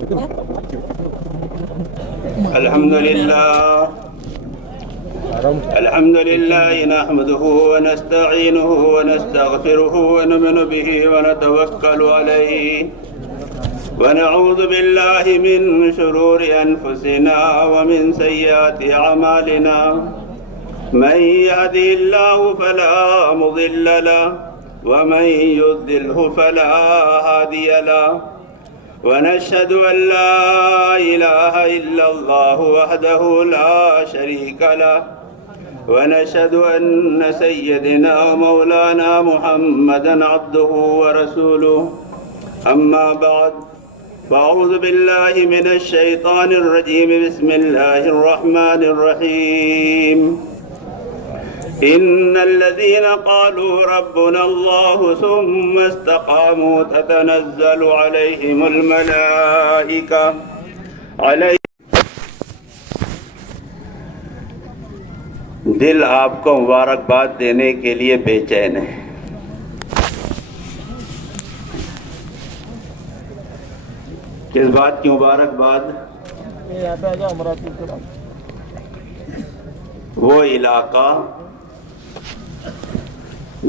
الحمد لله نحمده ونستعينه ونستغفره ونؤمن به ونتوكل عليه ونعوذ بالله من شرور أنفسنا ومن سيئات أعمالنا من يهده الله فلا مضل له ومن يضلله فلا هادي له ونشهد أن لا إله إلا الله وحده لا شريك له ونشهد أن سيدنا ومولانا محمدا عبده ورسوله أما بعد فأعوذ بالله من الشيطان الرجيم بسم الله الرحمن الرحيم إن الذين قالوا ربنا الله ثم استقاموا تتنزل عليهم الملائكة دل آپ کو مبارکباد دینے کے لیے بے چین ہے۔ کس بات کی مبارکباد؟ وہ علاقہ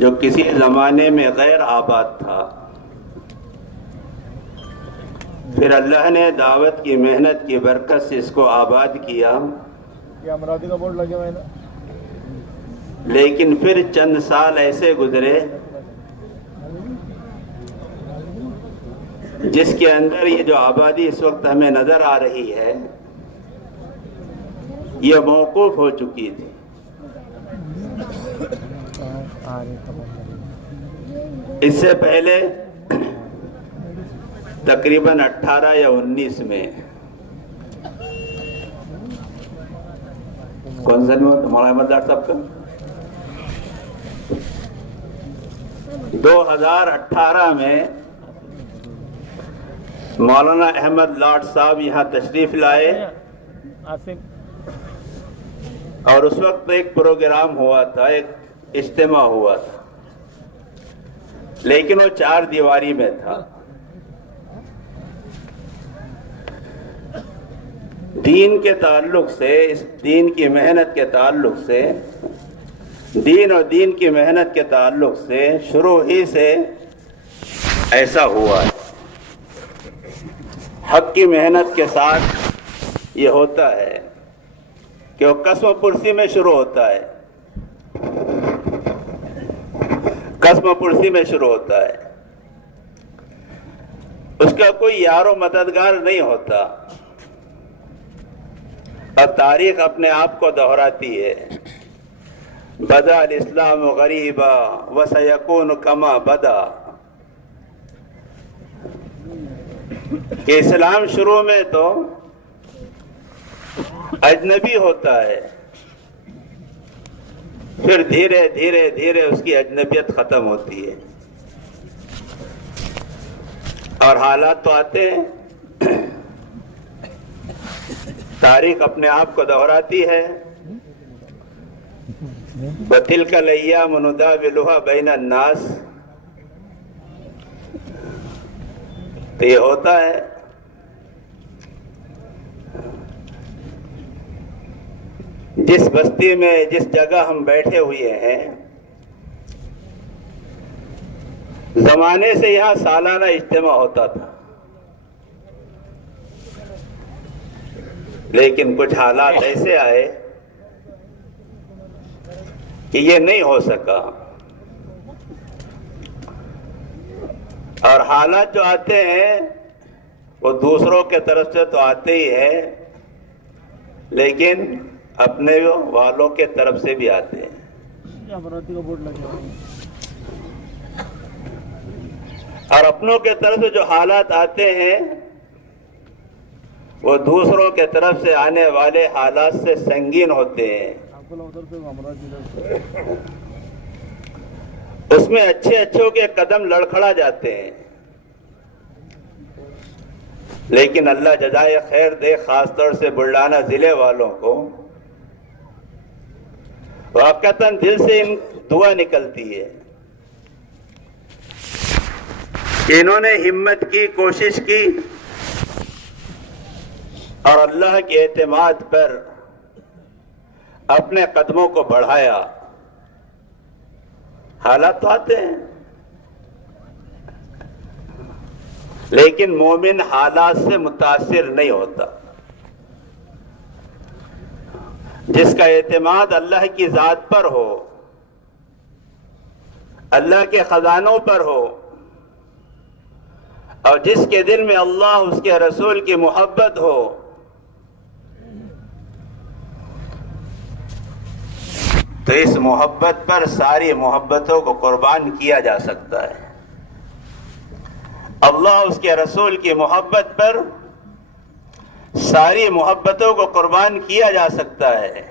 جو کسی زمانے میں غیر آباد تھا، پھر اللہ نے دعوت کی محنت کی برکت سے اس کو آباد کیا، لیکن پھر چند سال ایسے گزرے جس کے اندر یہ جو آبادی اس وقت ہمیں نظر آ رہی ہے یہ موقوف ہو چکی تھی۔ اس سے پہلے تقریباً 18 یا 19 میں کون سا نہیں ہوا تمہارا احمد ڈاکٹر صاحب کا 2018 میں مولانا احمد لاٹ صاحب یہاں تشریف لائے اور اس وقت ایک پروگرام ہوا تھا، ایک اجتماع ہوا تھا، لیکن وہ 4 دیواری میں تھا۔ دین کے تعلق سے، اس دین کی محنت کے تعلق سے، دین اور دین کی محنت کے تعلق سے شروع ہی سے ایسا ہوا ہے۔ حق کی محنت کے ساتھ یہ ہوتا ہے کہ وہ قسم پرسی میں شروع ہوتا ہے، قسم پرسی میں شروع ہوتا ہے، اس کا کوئی یار و مددگار نہیں ہوتا، اور تاریخ اپنے آپ کو دہراتی ہے۔ بدا الاسلام غریبا وسیکون کما بدا، کہ اسلام شروع میں تو اجنبی ہوتا ہے، پھر دھیرے دھیرے دھیرے اس کی اجنبیت ختم ہوتی ہے، اور حالات تو آتے ہیں، تاریخ اپنے آپ کو دہراتی ہے۔ وَتِلْكَ الْأَيَّامُ نُدَاوِلُهَا بَيْنَ النَّاسِ، تو یہ ہوتا ہے۔ جس بستی میں، جس جگہ ہم بیٹھے ہوئے ہیں، زمانے سے یہاں سالانہ اجتماع ہوتا تھا، لیکن کچھ حالات ایسے آئے کہ یہ نہیں ہو سکا، اور حالات جو آتے ہیں وہ دوسروں کے طرف سے تو آتے ہی ہیں، لیکن اپنے والوں کے طرف سے بھی آتے ہیں۔ اور اپنوں کے طرف سے جو حالات آتے ہیں وہ دوسروں کے طرف سے آنے والے حالات سے سنگین ہوتے ہیں۔ اس میں اچھے اچھوں کے قدم لڑکھڑا جاتے ہیں، لیکن اللہ جزائے خیر دے، خاص طور سے بلڈانہ ضلع والوں کو واقعتاً دل سے دعا نکلتی ہے کہ انہوں نے ہمت کی، کوشش کی اور اللہ کے اعتماد پر اپنے قدموں کو بڑھایا، حالات تو آتے ہیں، لیکن مومن حالات سے متاثر نہیں ہوتا۔ جس کا اعتماد اللہ کی ذات پر ہو، اللہ کے خزانوں پر ہو، اور جس کے دل میں اللہ اس کے رسول کی محبت ہو، تو اس محبت پر ساری محبتوں کو قربان کیا جا سکتا ہے۔ اللہ اس کے رسول کی محبت پر ساری محبتوں کو قربان کیا جا سکتا ہے،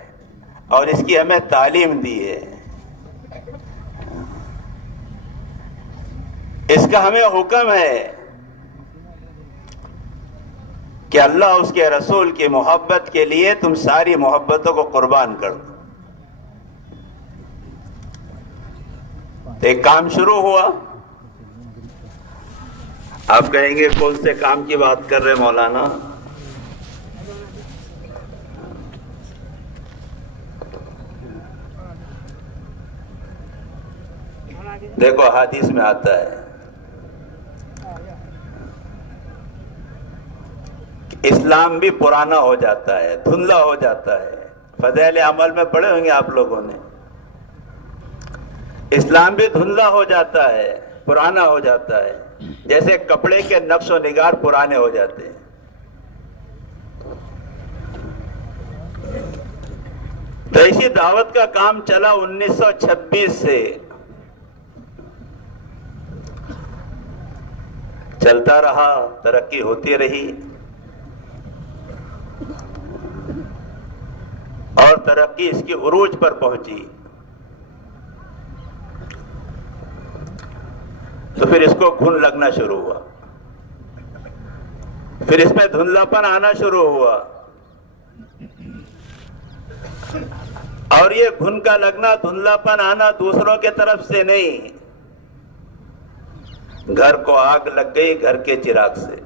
اور اس کی ہمیں تعلیم دی ہے، اس کا ہمیں حکم ہے کہ اللہ اس کے رسول کی محبت کے لیے تم ساری محبتوں کو قربان کر دو۔ تو ایک کام شروع ہوا۔ آپ کہیں گے کون سے کام کی بات کر رہے مولانا؟ دیکھو حدیث میں آتا ہے کہ اسلام بھی پرانا ہو جاتا ہے، دھندلا ہو جاتا ہے۔ فضائل عمل میں پڑھے ہوں گے آپ لوگوں نے، اسلام بھی دھندلا ہو جاتا ہے، پرانا ہو جاتا ہے، جیسے کپڑے کے نقش و نگار پرانے ہو جاتے ہیں۔ تو اسی دعوت کا کام چلا 1926 سے، چلتا رہا، ترقی ہوتی رہی، اور ترقی اس کی عروج پر پہنچی۔ تو پھر اس کو گھن لگنا شروع ہوا، پھر اس میں دھندلاپن آنا شروع ہوا، اور یہ گھن کا لگنا، دھندلاپن آنا دوسروں کے طرف سے نہیں، گھر کو آگ لگ گئی گھر کے چراغ سے۔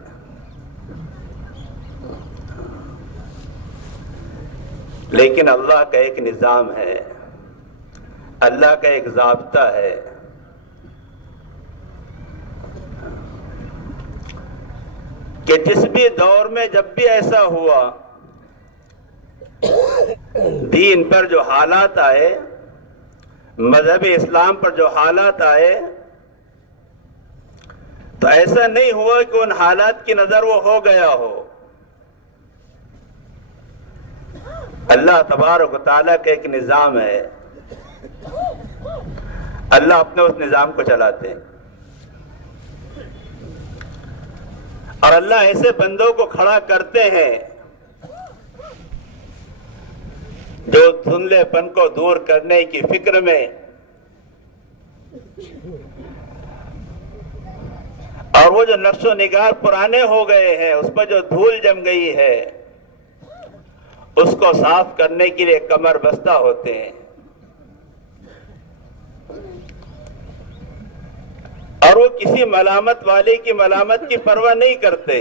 لیکن اللہ کا ایک نظام ہے، اللہ کا ایک ضابطہ ہے، کہ جس بھی دور میں جب بھی ایسا ہوا، دین پر جو حالات آئے، مذہب اسلام پر جو حالات آئے، تو ایسا نہیں ہوا کہ ان حالات کی نظر وہ ہو گیا ہو۔ اللہ تبارک و تعالیٰ کا ایک نظام ہے، اللہ اپنے اس نظام کو چلاتے ہیں، اور اللہ ایسے بندوں کو کھڑا کرتے ہیں جو دھندلے پن کو دور کرنے کی فکر میں، اور وہ جو نقش و نگار پرانے ہو گئے ہیں، اس پر جو دھول جم گئی ہے، اس کو صاف کرنے کے لیے کمر بستہ ہوتے ہیں، اور وہ کسی ملامت والے کی ملامت کی پرواہ نہیں کرتے۔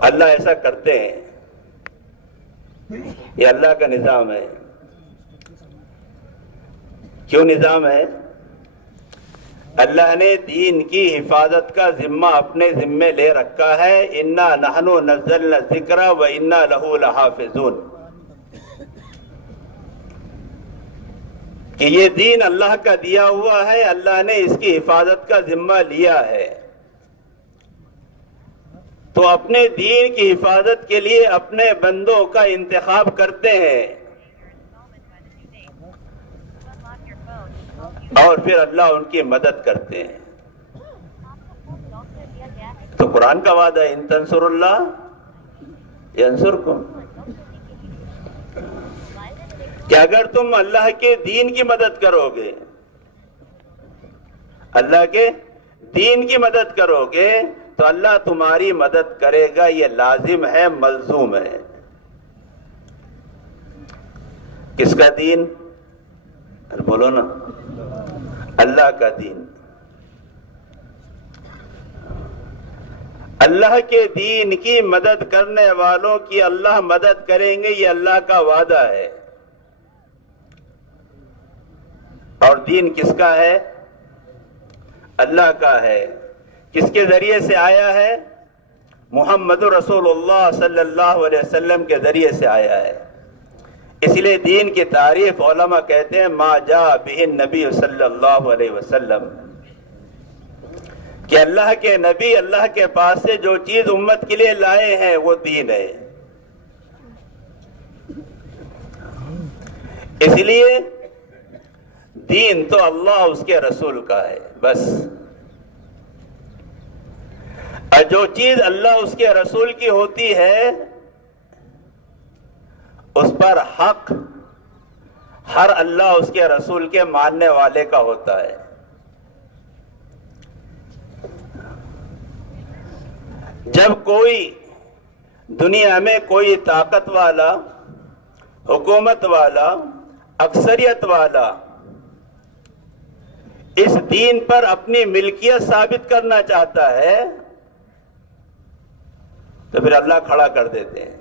اللہ ایسا کرتے ہیں، یہ اللہ کا نظام ہے۔ کیوں نظام ہے؟ اللہ نے دین کی حفاظت کا ذمہ اپنے ذمے لے رکھا ہے، اِنَّا نَحْنُ نَزَّلْنَا الذِّكْرَ وَإِنَّا لَهُ لَحَافِظُونَ، کہ یہ دین اللہ کا دیا ہوا ہے، اللہ نے اس کی حفاظت کا ذمہ لیا ہے، تو اپنے دین کی حفاظت کے لیے اپنے بندوں کا انتخاب کرتے ہیں، اور پھر اللہ ان کی مدد کرتے ہیں۔ تو قرآن کا وعدہ ہے، ان تنصر اللہ ینصرکم، کہ اگر تم اللہ کے دین کی مدد کرو گے، اللہ کے دین کی مدد کرو گے، تو اللہ تمہاری مدد کرے گا، یہ لازم ہے، ملزوم ہے۔ کس کا دین؟ بولو نا، اللہ کا دین۔ اللہ کے دین کی مدد کرنے والوں کی اللہ مدد کریں گے، یہ اللہ کا وعدہ ہے۔ اور دین کس کا ہے؟ اللہ کا ہے۔ کس کے ذریعے سے آیا ہے؟ محمد رسول اللہ صلی اللہ علیہ وسلم کے ذریعے سے آیا ہے۔ اس لیے دین کی تعریف علماء کہتے ہیں ما جاء بہ النبی صلی اللہ علیہ وسلم، کہ اللہ کے نبی اللہ کے پاس سے جو چیز امت کے لیے لائے ہیں وہ دین ہے۔ اس لیے دین تو اللہ اس کے رسول کا ہے بس۔ اور جو چیز اللہ اس کے رسول کی ہوتی ہے اس پر حق ہر اللہ اس کے رسول کے ماننے والے کا ہوتا ہے۔ جب کوئی دنیا میں کوئی طاقت والا، حکومت والا، اکثریت والا اس دین پر اپنی ملکیت ثابت کرنا چاہتا ہے تو پھر اللہ کھڑا کر دیتے ہیں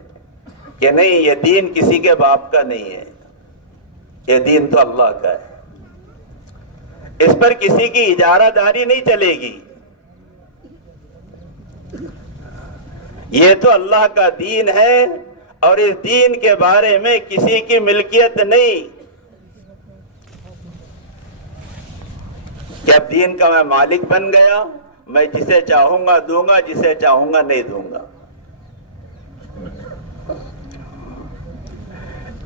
کہ نہیں، یہ دین کسی کے باپ کا نہیں ہے، یہ دین تو اللہ کا ہے، اس پر کسی کی اجارہ داری نہیں چلے گی، یہ تو اللہ کا دین ہے اور اس دین کے بارے میں کسی کی ملکیت نہیں کہ اب دین کا میں مالک بن گیا، میں جسے چاہوں گا دوں گا، جسے چاہوں گا نہیں دوں گا۔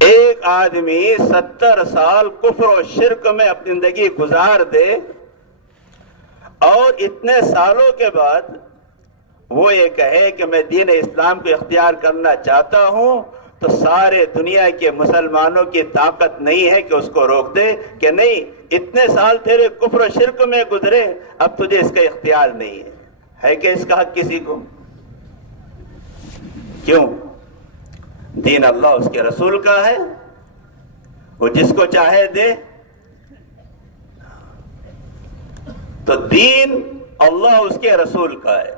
ایک آدمی 70 سال کفر و شرک میں اپنی زندگی گزار دے اور اتنے سالوں کے بعد وہ یہ کہے کہ میں دین اسلام کو اختیار کرنا چاہتا ہوں، تو سارے دنیا کے مسلمانوں کی طاقت نہیں ہے کہ اس کو روک دے کہ نہیں، اتنے سال تیرے کفر و شرک میں گزرے، اب تجھے اس کا اختیار نہیں ہے کہ اس کا حق کسی کو؟ کیوں؟ دین اللہ اس کے رسول کا ہے، وہ جس کو چاہے دے۔ تو دین اللہ اس کے رسول کا ہے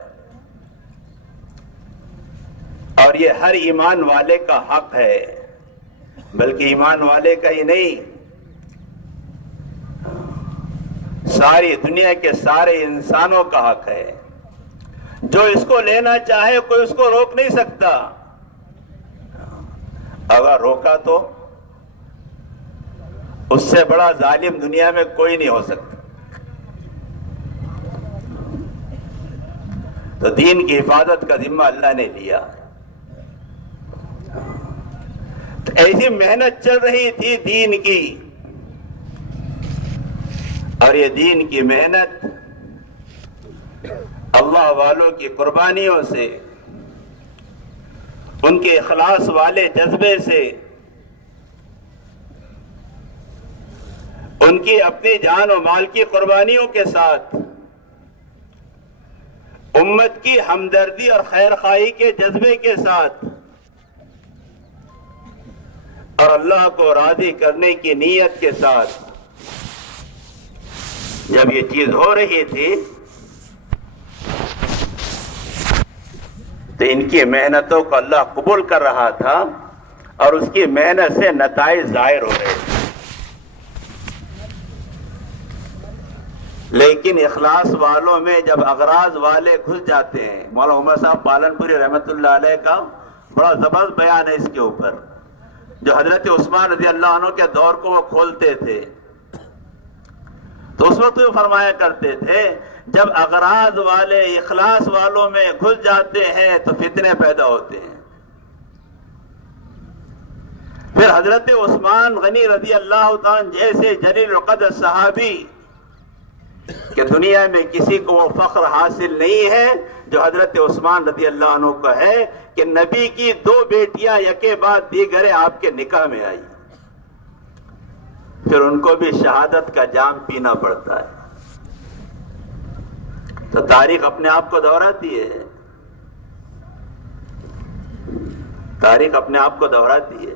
اور یہ ہر ایمان والے کا حق ہے، بلکہ ایمان والے کا ہی نہیں، ساری دنیا کے سارے انسانوں کا حق ہے۔ جو اس کو لینا چاہے کوئی اس کو روک نہیں سکتا، اگر روکا تو اس سے بڑا ظالم دنیا میں کوئی نہیں ہو سکتا۔ تو دین کی حفاظت کا ذمہ اللہ نے لیا۔ تو ایسی محنت چل رہی تھی دین کی، اور یہ دین کی محنت اللہ والوں کی قربانیوں سے، ان کے اخلاص والے جذبے سے، ان کی اپنی جان و مال کی قربانیوں کے ساتھ، امت کی ہمدردی اور خیر خواہی کے جذبے کے ساتھ، اور اللہ کو راضی کرنے کی نیت کے ساتھ جب یہ چیز ہو رہی تھی تو ان کی محنتوں کو اللہ قبول کر رہا تھا اور اس کی محنت سے نتائج ظاہر ہو رہے تھے۔ لیکن اخلاص والوں میں جب اغراض والے گھس جاتے ہیں، مولانا عمر صاحب پالنپوری رحمۃ اللہ علیہ کا بڑا زبردست بیان ہے اس کے اوپر، جو حضرت عثمان رضی اللہ عنہ کے دور کو وہ کھولتے تھے، تو اس وقت وہ فرمایا کرتے تھے جب اغراض والے اخلاص والوں میں گھس جاتے ہیں تو فتنے پیدا ہوتے ہیں۔ پھر حضرت عثمان غنی رضی اللہ تعالیٰ جیسے جلیل القدر صحابی کہ دنیا میں کسی کو وہ فخر حاصل نہیں ہے جو حضرت عثمان رضی اللہ عنہ کو ہے کہ نبی کی 2 بیٹیاں یکے بعد دیگرے آپ کے نکاح میں آئی، پھر ان کو بھی شہادت کا جام پینا پڑتا ہے۔ تو تاریخ اپنے آپ کو دہراتی ہے، تاریخ اپنے آپ کو دہراتی ہے۔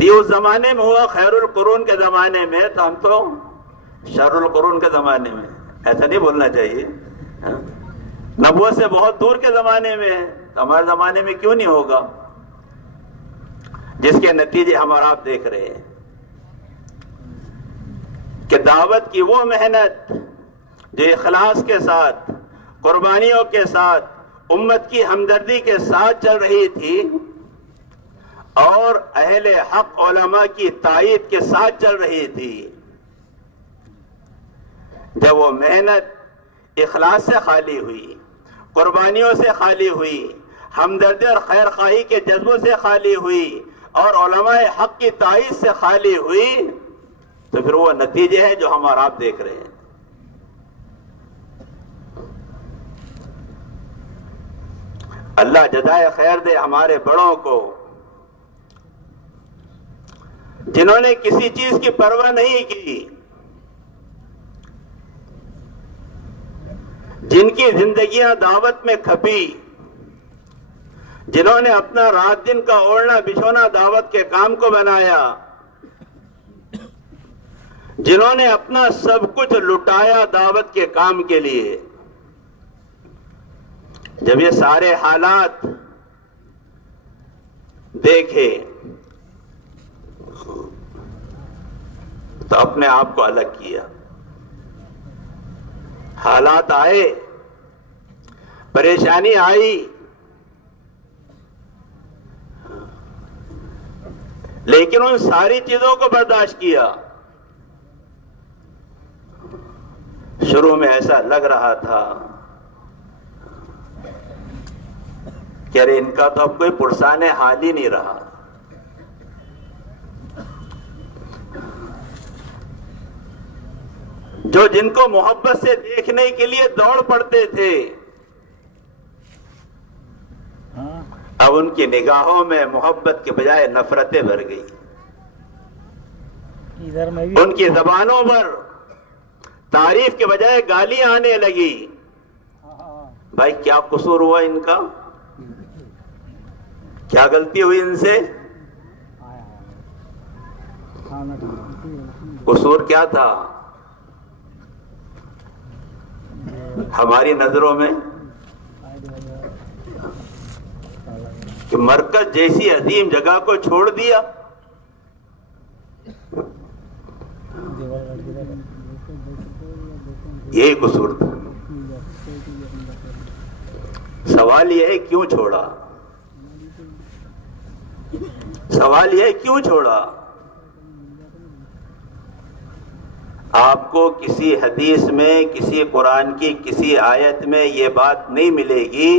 یہ اس زمانے میں ہوا خیر القرون کے زمانے میں، تو ہم تو شر القرون کے زمانے میں، ایسا نہیں بولنا چاہیے۔ نہ نبوت سے بہت دور کے زمانے میں ہے، تو ہمارے زمانے میں کیوں نہیں ہوگا؟ جس کے نتیجے ہم اور آپ دیکھ رہے ہیں کہ دعوت کی وہ محنت جو اخلاص کے ساتھ، قربانیوں کے ساتھ، امت کی ہمدردی کے ساتھ چل رہی تھی اور اہل حق علماء کی تائید کے ساتھ چل رہی تھی، جب وہ محنت اخلاص سے خالی ہوئی، قربانیوں سے خالی ہوئی، ہمدردی اور خیر خواہی کے جذبوں سے خالی ہوئی اور علماء حق کی تائید سے خالی ہوئی، تو پھر وہ نتیجے ہیں جو ہم اور آپ دیکھ رہے ہیں۔ اللہ جزائے خیر دے ہمارے بڑوں کو، جنہوں نے کسی چیز کی پرواہ نہیں کی، جن کی زندگیاں دعوت میں کھپی، جنہوں نے اپنا رات دن کا اوڑھنا بچھونا دعوت کے کام کو بنایا، جنہوں نے اپنا سب کچھ لٹایا دعوت کے کام کے لیے، جب یہ سارے حالات دیکھے تو اپنے آپ کو الگ کیا۔ حالات آئے، پریشانی آئی، لیکن ان ساری چیزوں کو برداشت کیا۔ شروع میں ایسا لگ رہا تھا کہ ارے ان کا تو اب کوئی پرسان حال ہی نہیں رہا، جو جن کو محبت سے دیکھنے کے لیے دوڑ پڑتے تھے، اب ان کی نگاہوں میں محبت کے بجائے نفرتیں بھر گئی، ان کی زبانوں پر تعریف کے بجائے گالیاں آنے لگی۔ بھائی کیا قصور ہوا ان کا؟ کیا غلطی ہوئی ان سے؟ قصور کیا تھا ہماری نظروں میں؟ کہ مرکز جیسی عظیم جگہ کو چھوڑ دیا، یہی قصور تھا۔ سوال یہ ہے کیوں چھوڑا؟ سوال یہ ہے کیوں چھوڑا؟ آپ کو کسی حدیث میں، کسی قرآن کی کسی آیت میں یہ بات نہیں ملے گی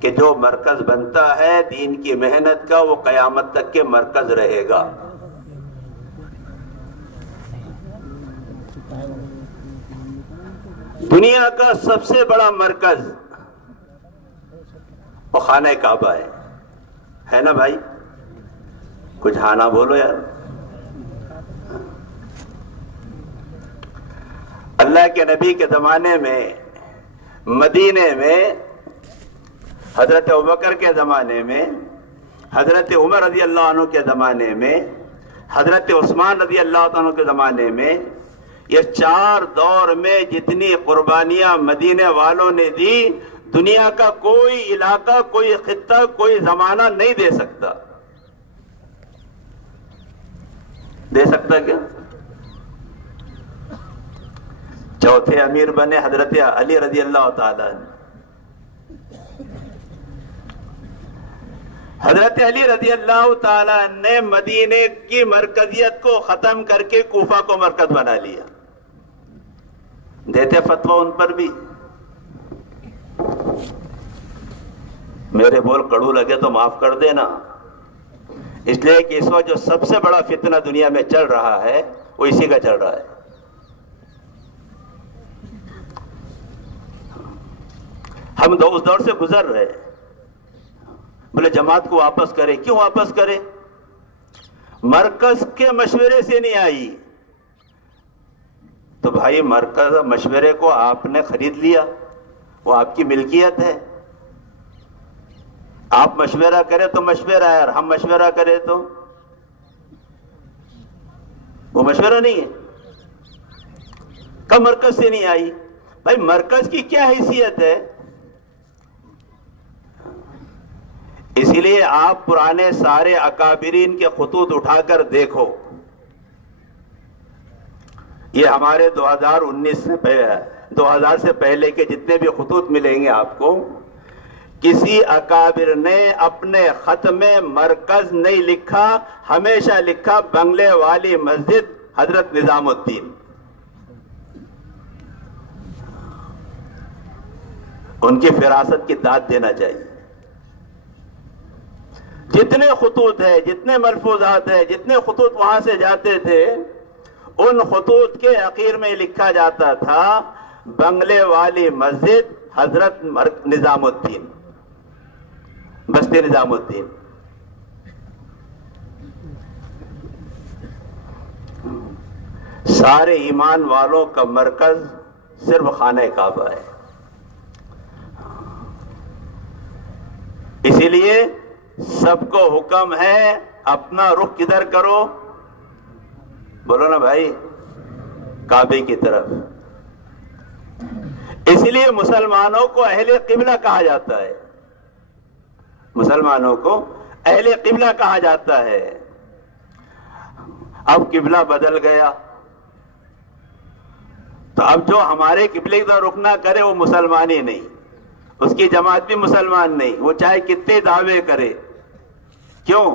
کہ جو مرکز بنتا ہے دین کی محنت کا وہ قیامت تک کے مرکز رہے گا۔ دنیا کا سب سے بڑا مرکز وہ خانہ کعبہ ہے نا بھائی؟ کچھ ہاں نہ بولو یار۔ اللہ کے نبی کے زمانے میں مدینے میں، حضرت ابوبکر کے زمانے میں، حضرت عمر رضی اللہ عنہ کے زمانے میں، حضرت عثمان رضی اللہ عنہ کے زمانے میں، یہ چار دور میں جتنی قربانیاں مدینے والوں نے دی، دنیا کا کوئی علاقہ، کوئی خطہ، کوئی زمانہ نہیں دے سکتا۔ دے سکتا کیا؟ چوتھے امیر بنے حضرت علی رضی اللہ تعالیٰ عنہ۔ حضرت علی رضی اللہ تعالیٰ نے مدینے کی مرکزیت کو ختم کر کے کوفہ کو مرکز بنا لیا۔ دیتے فتویٰ ان پر بھی؟ میرے بول کڑو لگے تو معاف کر دینا، اس لیے کہ اس وقت جو سب سے بڑا فتنہ دنیا میں چل رہا ہے وہ اسی کا چل رہا ہے۔ ہم اس دور سے گزر رہے، بولے جماعت کو واپس کرے، کیوں واپس کرے؟ مرکز کے مشورے سے نہیں آئی تو بھائی مرکز مشورے کو آپ نے خرید لیا، وہ آپ کی ملکیت ہے۔ آپ مشورہ کریں تو مشورہ ہے، اور ہم مشورہ کریں تو وہ مشورہ نہیں ہے۔ کب مرکز سے نہیں آئی؟ بھائی مرکز کی کیا حیثیت ہے؟ اسی لیے آپ پرانے سارے اکابرین کے خطوط اٹھا کر دیکھو. یہ ہمارے 2000 سے پہلے کے جتنے بھی خطوط ملیں گے آپ کو، کسی اکابر نے اپنے خط میں مرکز نہیں لکھا، ہمیشہ لکھا بنگلے والی مسجد حضرت نظام الدین. ان کی فراست کی داد دینا چاہیے. جتنے خطوط ہیں، جتنے ملفوظات ہیں، جتنے خطوط وہاں سے جاتے تھے، ان خطوط کے اخیر میں لکھا جاتا تھا بنگلے والی مسجد حضرت نظام الدین، بستی نظام الدین. سارے ایمان والوں کا مرکز صرف خانہ کعبہ ہے. اسی لیے سب کو حکم ہے اپنا رخ کدھر کرو؟ بولو نا بھائی، کعبے کی طرف. اس لیے مسلمانوں کو اہل قبلہ کہا جاتا ہے. مسلمانوں کو اہل قبلہ کہا جاتا ہے. اب قبلہ بدل گیا تو اب جو ہمارے قبلے کی طرف رخ نہ کرے وہ مسلمان ہی نہیں، اس کی جماعت بھی مسلمان نہیں، وہ چاہے کتنے دعوے کرے. کیوں؟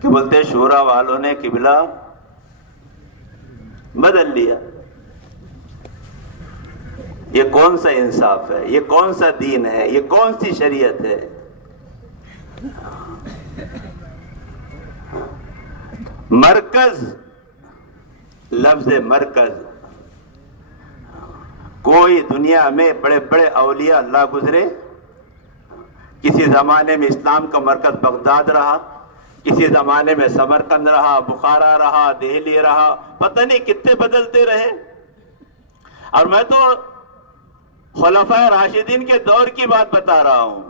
کہ بولتے شورا والوں نے قبلہ بدل لیا. یہ کون سا انصاف ہے؟ یہ کون سا دین ہے؟ یہ کون سی شریعت ہے؟ مرکز، لفظ مرکز، کوئی دنیا میں بڑے بڑے اولیاء اللہ گزرے، کسی زمانے میں اسلام کا مرکز بغداد رہا، کسی زمانے میں سمرقند رہا، بخارا رہا، دہلی رہا، پتہ نہیں کتنے بدلتے رہے. اور میں تو خلفائے راشدین کے دور کی بات بتا رہا ہوں.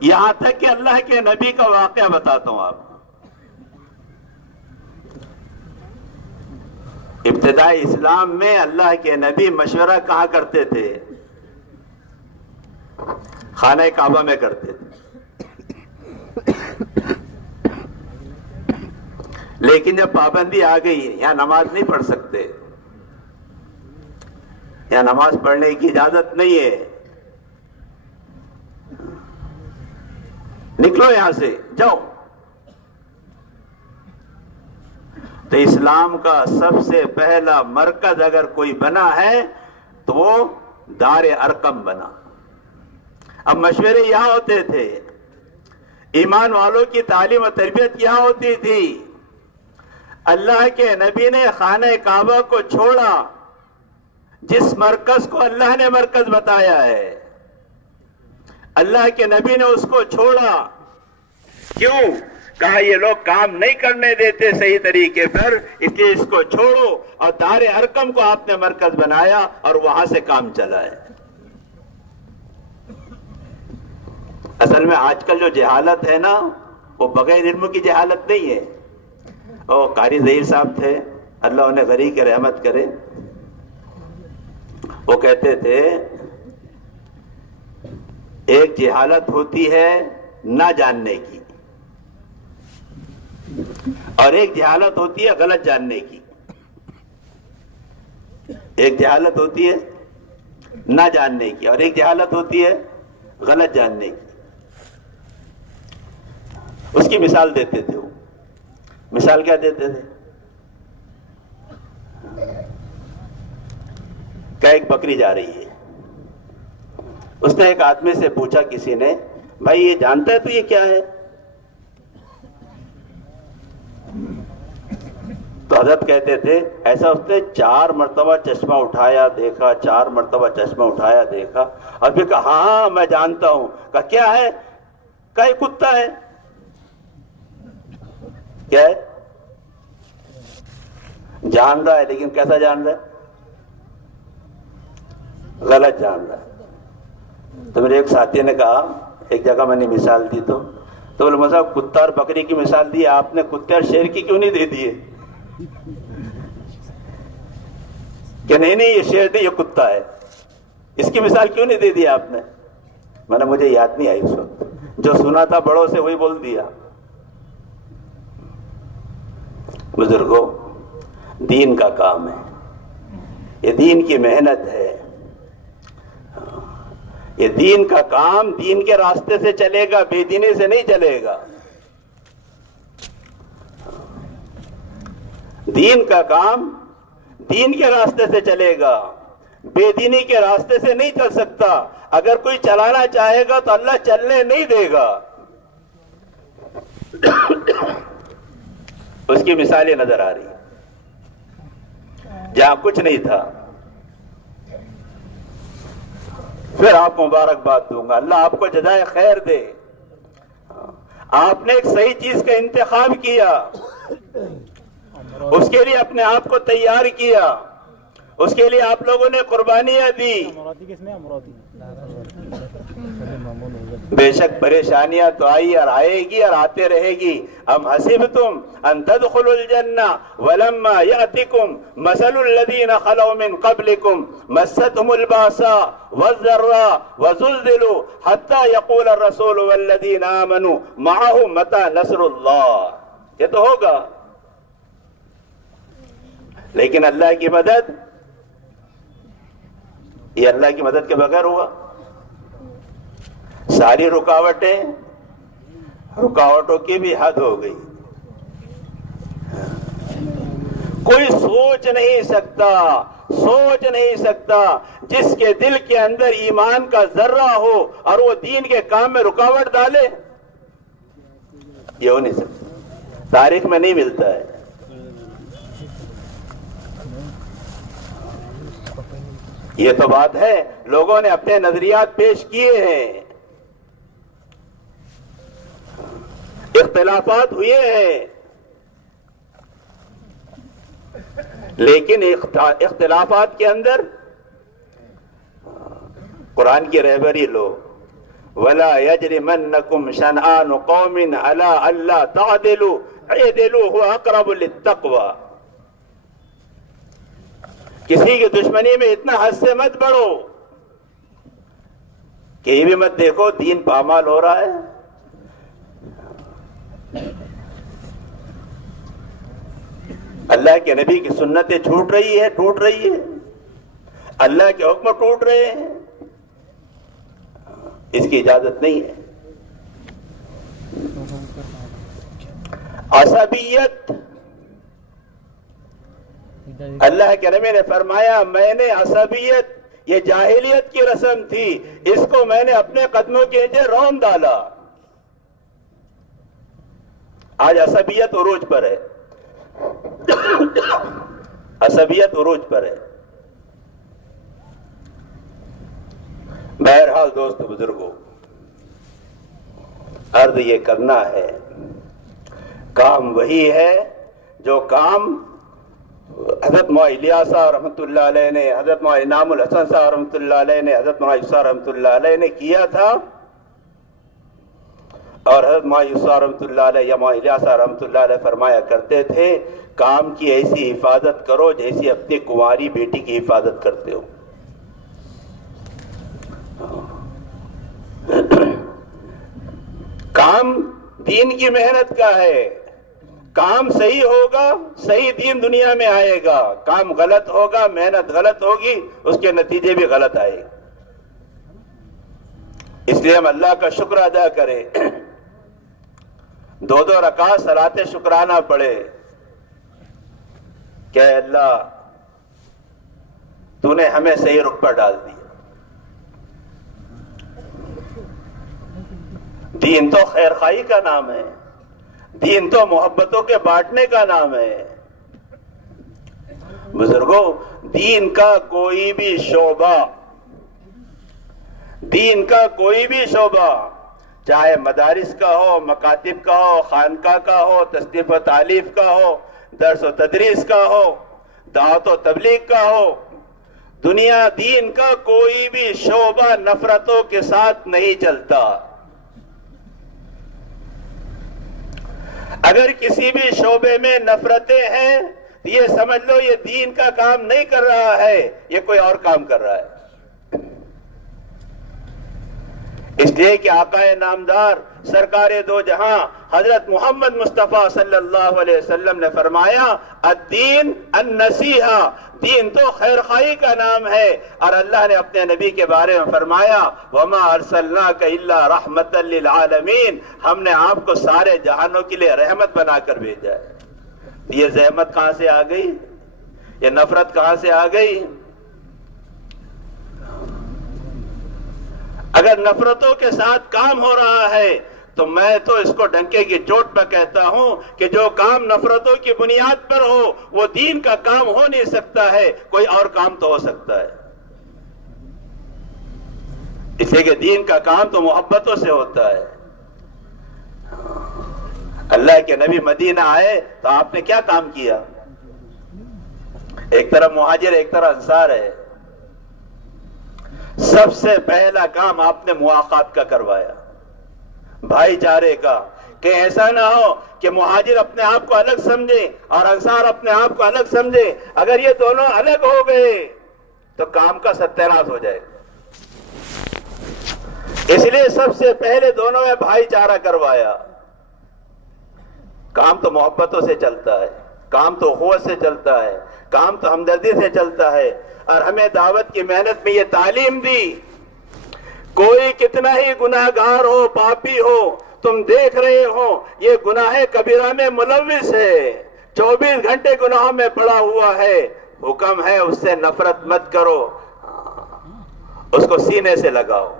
یہاں تک کہ اللہ کے نبی کا واقعہ بتاتا ہوں آپ کو. ابتدائی اسلام میں اللہ کے نبی مشورہ کہاں کرتے تھے؟ خانہ کعبہ میں کرتے تھے. لیکن جب پابندی آ گئی، یہاں نماز نہیں پڑھ سکتے، یہاں نماز پڑھنے کی اجازت نہیں ہے، نکلو یہاں سے، جاؤ. تو اسلام کا سب سے پہلا مرکز اگر کوئی بنا ہے تو وہ دار ارقم بنا. اب مشورے یہاں ہوتے تھے، ایمان والوں کی تعلیم و تربیت یہاں ہوتی تھی. اللہ کے نبی نے خانہ کعبہ کو چھوڑا، جس مرکز کو اللہ نے مرکز بتایا ہے. اللہ کے نبی نے اس کو چھوڑا. کیوں؟ کہا یہ لوگ کام نہیں کرنے دیتے صحیح طریقے پر، اس لیے اس کو چھوڑو. اور دار ارقم کو آپ نے مرکز بنایا اور وہاں سے کام چلا ہے. اصل میں آج کل جو جہالت ہے نا، وہ بغیر علم کی جہالت نہیں ہے. وہ قاری ظہیر صاحب تھے، اللہ انہیں غنی کے رحمت کرے. وہ کہتے تھے ایک جہالت ہوتی ہے نہ جاننے کی، اور ایک جہالت ہوتی ہے غلط جاننے کی. ایک جہالت ہوتی ہے نہ جاننے کی، اور ایک جہالت ہوتی ہے غلط جاننے کی. اس کی مثال دیتے تھے. وہ مثال کیا دیتے تھے؟ کہ ایک بکری جا رہی ہے. اس نے ایک آدمی سے پوچھا کسی نے، بھائی یہ جانتا ہے تو یہ کیا ہے؟ تو حضرت کہتے تھے ایسا اس نے 4 مرتبہ چشمہ اٹھایا دیکھا، 4 مرتبہ چشمہ اٹھایا دیکھا، اور پھر کہا ہاں میں جانتا ہوں. کہا کیا ہے؟ کہا یہ کتا ہے. کیا ہے؟ جان رہا ہے، لیکن کیسا جان رہا ہے؟ غلط جان رہا ہے. تو میرے ایک ساتھی نے کہا، ایک جگہ میں نے مثال دی تو بولے مصاحب کتا اور بکری کی مثال دی، آپ نے کتے اور شیر کی کیوں نہیں دے دیے؟ کہ نہیں یہ شیر نہیں، یہ کتا ہے. اس کی مثال کیوں نہیں دے دی آپ نے؟ میں نے مجھے یاد نہیں آئی اس وقت، جو سنا تھا بڑوں سے وہی بول دیا۔ بزرگوں، دین کا کام ہے، یہ دین کی محنت ہے، یہ دین کا کام دین کے راستے سے چلے گا، بے دینی سے نہیں چلے گا۔ دین کا کام دین کے راستے سے چلے گا، بے دینی کے راستے سے نہیں چل سکتا۔ اگر کوئی چلانا چاہے گا تو اللہ چلنے نہیں دے گا۔ اس کی مثالیں نظر آ رہی ہیں، جہاں کچھ نہیں تھا۔ پھر آپ مبارکباد دوں گا، اللہ آپ کو جزائے خیر دے۔ آپ نے ایک صحیح چیز کا انتخاب کیا، اس کے لیے اپنے آپ کو تیار کیا، اس کے لیے آپ لوگوں نے قربانیاں دی۔ بے شک پریشانیاں تو آئی اور آئے گی اور آتے رہے گی۔ ام حسبتم ان تدخلوا الجنہ ولما یأتکم مثل الذین خلوا من قبلکم مستهم الباساء والضراء وزلزلوا حتى يقول الرسول والذین آمنوا معه متى نصر اللہ۔ یہ تو ہوگا، لیکن اللہ کی مدد، یہ اللہ کی مدد کے بغیر ہوا۔ ساری رکاوٹوں کی بھی حد ہو گئی۔ کوئی سوچ نہیں سکتا جس کے دل کے اندر ایمان کا ذرہ ہو اور وہ دین کے کام میں رکاوٹ ڈالے، یہ ہو نہیں سکتا، تاریخ میں نہیں ملتا ہے۔ یہ تو بات ہے، لوگوں نے اپنے نظریات پیش کیے ہیں، اختلافات ہوئے ہیں، لیکن اختلافات کے اندر قرآن کی رہبری لو۔ وَلَا يَجْرِمَنَّكُمْ شَنْآنُ قَوْمٍ عَلَىٰ أَلَّا تَعْدِلُوا اعْدِلُوا هُوَ أَقْرَبُ لِلتَّقْوَىٰ۔ کسی کی دشمنی میں اتنا حد سے مت بڑھو کہ یہ بھی مت دیکھو دین پامال ہو رہا ہے۔ اللہ کے نبی کی سنتیں ٹوٹ رہی ہے، اللہ کے حکم ٹوٹ رہے ہیں، اس کی اجازت نہیں ہے۔ عصبیت، اللہ کے نبی نے فرمایا میں نے عصبیت، یہ جاہلیت کی رسم تھی، اس کو میں نے اپنے قدموں کے نیچے رون ڈالا۔ آج عصبیت عروج پر ہے، عصبیت عروج پر ہے۔ بہرحال دوست بزرگوں، عرض یہ کرنا ہے، کام وہی ہے جو کام حضرت مولانا الیاس صاحب رحمۃ اللہ علیہ نے، حضرت مولانا انعام الحسن صاحب رحمۃ اللہ علیہ نے، حضرت مولانا یوسف رحمۃ اللہ علیہ نے کیا تھا، اور حضرت مولانا یوسف رحمۃ اللہ علیہ یا مولانا الیاس صاحب رحمۃ اللہ علیہ فرمایا کرتے تھے، کام کی ایسی حفاظت کرو جیسی اپنی کنواری بیٹی کی حفاظت کرتے ہو۔ کام دین کی محنت کا ہے، کام صحیح ہوگا، صحیح دین دنیا میں آئے گا، کام غلط ہوگا، محنت غلط ہوگی، اس کے نتیجے بھی غلط آئے گا۔ اس لیے ہم اللہ کا شکر ادا کریں، 2 رکعت صلاۃ شکرانہ پڑھے کہ اے اللہ تو نے ہمیں صحیح رخ پر ڈال دیا۔ دین تو خیر خواہی کا نام ہے، دین تو محبتوں کے بانٹنے کا نام ہے۔ بزرگوں، دین کا کوئی بھی شعبہ، دین کا کوئی بھی شعبہ، چاہے مدارس کا ہو، مکاتب کا ہو، خانقاہ کا ہو، تصنیف و تالیف کا ہو، درس و تدریس کا ہو، دعوت و تبلیغ کا ہو، دنیا دین کا کوئی بھی شعبہ نفرتوں کے ساتھ نہیں چلتا۔ اگر کسی بھی شعبے میں نفرتیں ہیں تو یہ سمجھ لو یہ دین کا کام نہیں کر رہا ہے، یہ کوئی اور کام کر رہا ہے۔ اس لیے کہ آقا نامدار سرکار دو جہاں حضرت محمد مصطفیٰ صلی اللہ علیہ وسلم نے فرمایا الدین النصیحہ، دین تو خیر خواہی کا نام ہے، اور اللہ نے اپنے نبی کے بارے میں فرمایا وما ارسلناک الا رحمتا للعالمین، ہم نے آپ کو سارے جہانوں کے لیے رحمت بنا کر بھیجا ہے۔ یہ زحمت کہاں سے آ گئی؟ یہ نفرت کہاں سے آ گئی؟ اگر نفرتوں کے ساتھ کام ہو رہا ہے تو میں تو اس کو ڈنکے کی چوٹ پہ کہتا ہوں کہ جو کام نفرتوں کی بنیاد پر ہو وہ دین کا کام ہو نہیں سکتا ہے، کوئی اور کام تو ہو سکتا ہے، اس لیے کہ دین کا کام تو محبتوں سے ہوتا ہے۔ اللہ کے نبی مدینہ آئے تو آپ نے کیا کام کیا؟ ایک طرف مہاجر ایک طرف انصار ہے، سب سے پہلا کام آپ نے مواقات کا کروایا، بھائی چارے کا، کہ ایسا نہ ہو کہ مہاجر اپنے آپ کو الگ سمجھے اور انصار اپنے آپ کو الگ سمجھے، اگر یہ دونوں الگ ہو گئے تو کام کا ستیاراس ہو جائے گا۔ اس لیے سب سے پہلے دونوں میں بھائی چارہ کروایا۔ کام تو محبتوں سے چلتا ہے، کام تو اخوت سے چلتا ہے، کام تو ہمدردی سے چلتا ہے، اور ہمیں دعوت کی محنت میں یہ تعلیم دی، کوئی کتنا ہی گناہ گار ہو، پاپی ہو، تم دیکھ رہے ہو یہ گناہ کبیرہ میں ملوث ہے، 24 گھنٹے گناہوں میں پڑا ہوا ہے، حکم ہے اس سے نفرت مت کرو، اس کو سینے سے لگاؤ۔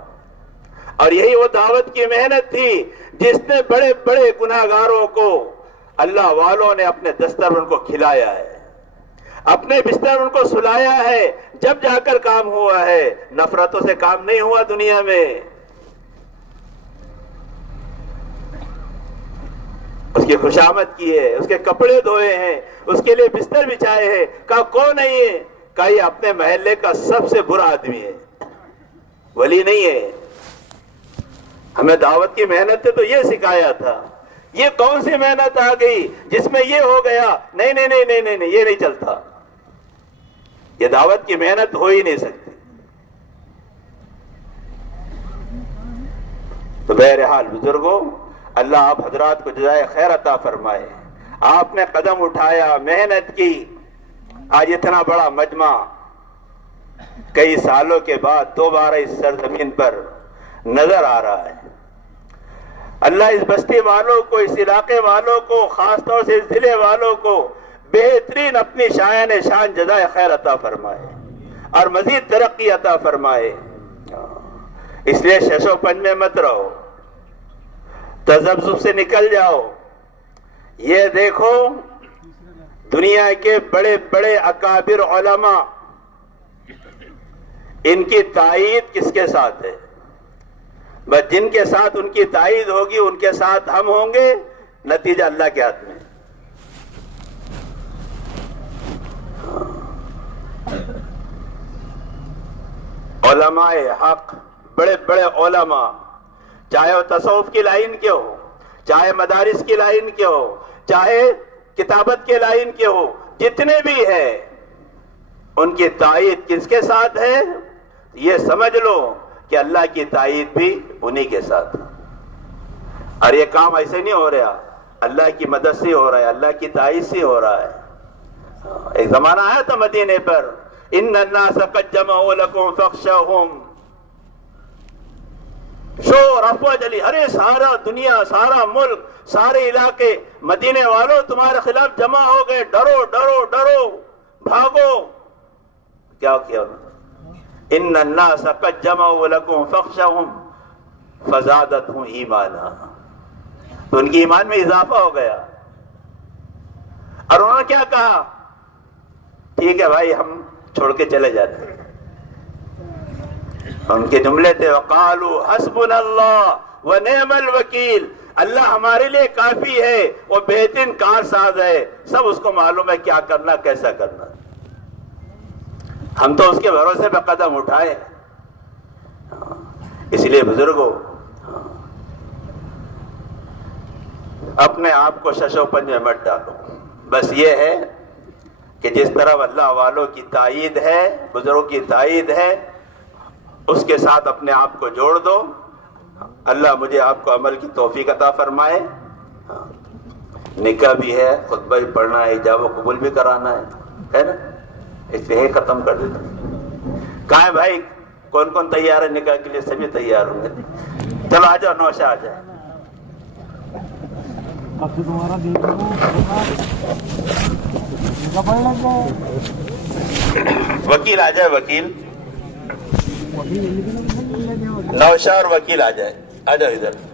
اور یہی وہ دعوت کی محنت تھی جس نے بڑے بڑے گناہ گاروں کو اللہ والوں نے اپنے دستر ان کو کھلایا ہے، اپنے بستر ان کو سلایا ہے، جب جا کر کام ہوا ہے، نفرتوں سے کام نہیں ہوا دنیا میں۔ اس کی خوشامد کی ہے، اس کے کپڑے دھوئے ہیں، اس کے لیے بستر بچھائے ہیں، کہا کون ہے یہ؟ کہا یہ اپنے محلے کا سب سے برا آدمی ہے، ولی نہیں ہے۔ ہمیں دعوت کی محنت نے تو یہ سکھایا تھا، یہ کون سی محنت آ گئی جس میں یہ ہو گیا؟ نہیں نہیں نہیں نہیں نہیں، یہ نہیں چلتا، یہ دعوت کی محنت ہو ہی نہیں سکتی۔ تو بہرحال بزرگوں، اللہ آپ حضرات کو جزائے خیر عطا فرمائے، آپ نے قدم اٹھایا، محنت کی، آج اتنا بڑا مجمع کئی سالوں کے بعد دوبارہ اس سرزمین پر نظر آ رہا ہے۔ اللہ اس بستی والوں کو، اس علاقے والوں کو، خاص طور سے اس ضلع والوں کو بہترین اپنی شایان شان جزائے خیر عطا فرمائے اور مزید ترقی عطا فرمائے۔ اس لیے شش و پنج میں مت رہو، تذبذب سے نکل جاؤ۔ یہ دیکھو دنیا کے بڑے بڑے اکابر علماء، ان کی تائید کس کے ساتھ ہے؟ بس جن کے ساتھ ان کی تائید ہوگی ان کے ساتھ ہم ہوں گے، نتیجہ اللہ کے ہاتھ میں۔ علماء حق، بڑے بڑے علماء، چاہے وہ تصوف کی لائن کے ہو، چاہے مدارس کی لائن کے ہو، چاہے کتابت کے لائن کے ہو، جتنے بھی ہیں، ان کی تائید کس کے ساتھ ہے؟ یہ سمجھ لو کہ اللہ کی تائید بھی انہی کے ساتھ۔ اور یہ کام ایسے نہیں ہو رہا، اللہ کی مدد سے ہو رہا ہے، اللہ کی تائید سے ہو رہا ہے۔ ایک زمانہ آیا تھا مدینے پر، ان الناس قد جمعوا لكم فاخشوهم، شور افواج علی، ارے سارا دنیا، سارا ملک، سارے علاقے مدینے والوں تمہارے خلاف جمع ہو گئے، ڈرو ڈرو ڈرو، بھاگو۔ کیا کیا انہوں نے؟ ان الناس قد جمعوا لكم فاخشوهم فزادتهم ایمانا، تو ان کی ایمان میں اضافہ ہو گیا۔ اور انہوں نے کیا کہا؟ ٹھیک ہے بھائی، ہم چھوڑ کے چلے جاتے ہیں۔ ان کے جملے تھے وقالوا حسبنا اللہ ونعم الوکیل، اللہ ہمارے لیے کافی ہے، وہ بہترین کارساز ہے، سب اس کو معلوم ہے کیا کرنا، کیسا کرنا۔ ہم تو اس کے بھروسے پہ قدم اٹھائے۔ اس لیے بزرگوں، اپنے آپ کو شش و پنج میں مت ڈالو، بس یہ ہے کہ جس طرح اللہ والوں کی تائید ہے، بزرگوں کی تائید ہے، اس کے ساتھ اپنے آپ کو جوڑ دو، اللہ مجھے آپ کو عمل کی توفیق عطا فرمائے. نکاح بھی ہے, خطبہ بھی پڑھنا ہے, ایجاب و قبول بھی کرانا ہے نا, اس لیے ختم کر دیتا. کہاں ہے بھائی, کون کون تیار ہے نکاح کے لیے؟ سبھی تیار ہوں گے. چلو آ جاؤ, نوشا آ جائے. وکیل آ جائے, وکیل نوشا اور وکیل آ جائے. آ جاؤ ادھر.